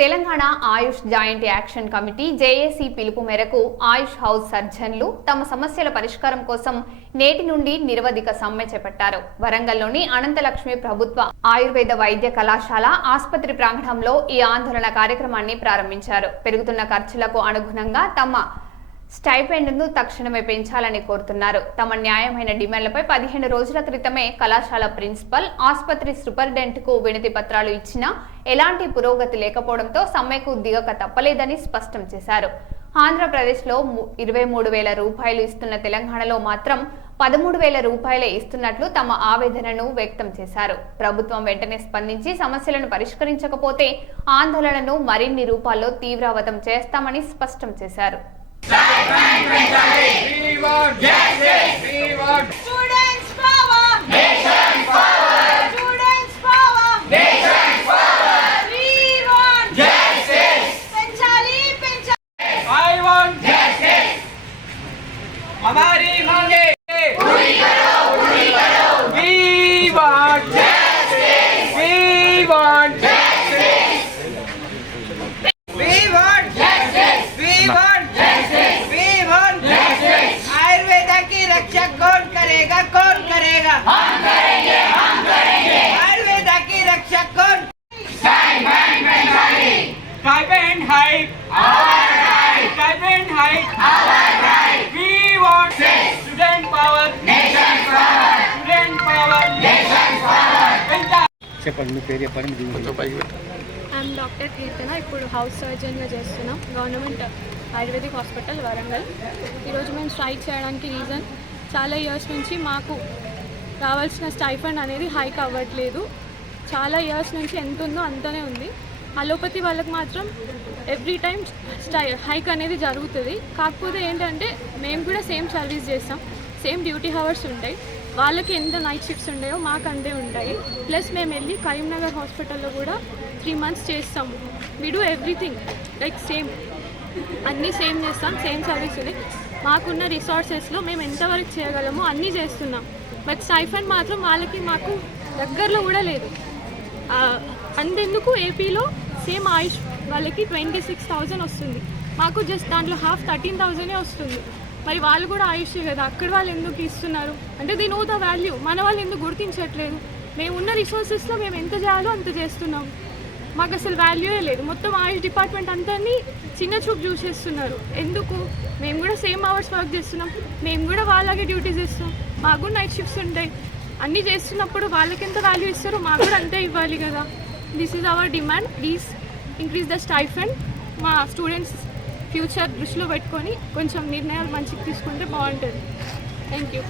తెలంగాణ ఆయుష్ joint action committee JAC పిలుపు మేరకు ఆయుష్ house సర్జన్లు తమ సమస్యల పరిష్కారం కోసం నేటి నుండి నిరవధిక సమ్మె చేపట్టారు. వరంగల్లోని అనంతలక్ష్మి ప్రభుత్వ ఆయుర్వేద వైద్య కళాశాల ఆసుపత్రి ప్రాంగణంలో ఈ ఆందోళన కార్యక్రమాన్ని ప్రారంభించారు. పెరుగుతున్న ఖర్చులకు అనుగుణంగా తమ స్టైపెండ్ను తక్షణమే పెంచాలని కోరుతున్నారు. తమ న్యాయమైన డిమాండ్లపై 15 రోజుల క్రితమే కళాశాల ప్రిన్సిపల్, ఆసుపత్రి సూపరింటెండెంట్కు వినతి పత్రాలు ఇచ్చినా ఎలాంటి పురోగతి లేకపోవడంతో సమ్మెకు దిగక తప్పలేదని స్పష్టం చేశారు. ఆంధ్రప్రదేశ్లో 23,000 రూపాయలు ఇస్తున్న తెలంగాణలో మాత్రం 13,000 రూపాయలే ఇస్తున్నట్లు తమ ఆవేదనను వ్యక్తం చేశారు. ప్రభుత్వం వెంటనే స్పందించి సమస్యలను పరిష్కరించకపోతే ఆందోళనను మరిన్ని రూపాల్లో తీవ్రవతం చేస్తామని స్పష్టం చేశారు. हमारी मांगे पूरी करो, पूरी करो। We want justice. We want justice. We want justice. We want justice. We want justice. Ayurveda की रक्षा कौन करेगा? कौन करेगा? हम करेंगे, हम करेंगे। आयुर्वेदा की रक्षा कौन? Stipend hike. Our right. Stipend hike. Our right. We want student power. Nation power. Student power. Nation power. చెప్పండి మీ పేరు చెప్పండి. ఐఎమ్ డాక్టర్ కీర్తన. ఇప్పుడు హౌస్ సర్జన్గా చేస్తున్నాం గవర్నమెంట్ ఆయుర్వేదిక్ హాస్పిటల్ వరంగల్. ఈరోజు మేము స్ట్రైక్ చేయడానికి రీజన్, చాలా ఇయర్స్ నుంచి మాకు రావాల్సిన స్టైఫండ్ అనేది హైక్ అవ్వట్లేదు. చాలా ఇయర్స్ నుంచి ఎంత ఉందో అంతనే ఉంది. అలోపతి వాళ్ళకి మాత్రం ఎవ్రీ టైం హైక్ అనేది జరుగుతుంది. కాకపోతే ఏంటంటే మేము కూడా సేమ్ సర్వీస్ చేస్తాం, సేమ్ డ్యూటీ అవర్స్ ఉంటాయి. వాళ్ళకి ఎంత నైట్ షిఫ్ట్స్ ఉంటాయో మాకు అంతే ఉంటాయి. ప్లస్ మేము వెళ్ళి కరీంనగర్ హాస్పిటల్లో కూడా 3 months చేస్తాము. We do everything like same, అన్నీ సేమ్ చేస్తాం, సేమ్ సర్వీస్ ఉంది. మాకున్న రిసోర్సెస్లో మేము ఎంతవరకు చేయగలమో అన్నీ చేస్తున్నాం. బట్ స్టైఫండ్ మాత్రం వాళ్ళకి మాకు దగ్గరలో కూడా లేదు. అంతెందుకు ఏపీలో సేమ్ ఆయుష్ వాళ్ళకి 26,000 వస్తుంది, మాకు జస్ట్ దాంట్లో హాఫ్ 13,000 వస్తుంది. మరి వాళ్ళు కూడా ఆయుష్ కదా, అక్కడ వాళ్ళు ఎందుకు ఇస్తున్నారు అంటే ది నో ద వాల్యూ. మన వాళ్ళు ఎందుకు గుర్తించట్లేదు? మేము ఉన్న రిసోర్సెస్లో మేము ఎంత చేయాలో అంత చేస్తున్నాం, మాకు అసలు వాల్యూయే లేదు. మొత్తం ఆయుష్ డిపార్ట్మెంట్ అంతాన్ని చిన్న చూపు చూసేస్తున్నారు. ఎందుకు? మేము కూడా సేమ్ అవర్స్ వర్క్ చేస్తున్నాం, మేము కూడా వాళ్ళకే డ్యూటీస్ ఇస్తాం, మాకు కూడా నైట్ షిఫ్ట్స్ ఉంటాయి. అన్నీ చేస్తున్నప్పుడు వాళ్ళకి ఎంత వాల్యూ ఇస్తారో మాకు కూడా అంతే ఇవ్వాలి కదా. This is our demand. Please increase the stipend. మా స్టూడెంట్స్ ఫ్యూచర్ దృష్టిలో పెట్టుకొని కొంచెం నిర్ణయాలు మంచిగా తీసుకుంటే బాగుంటుంది. Thank you.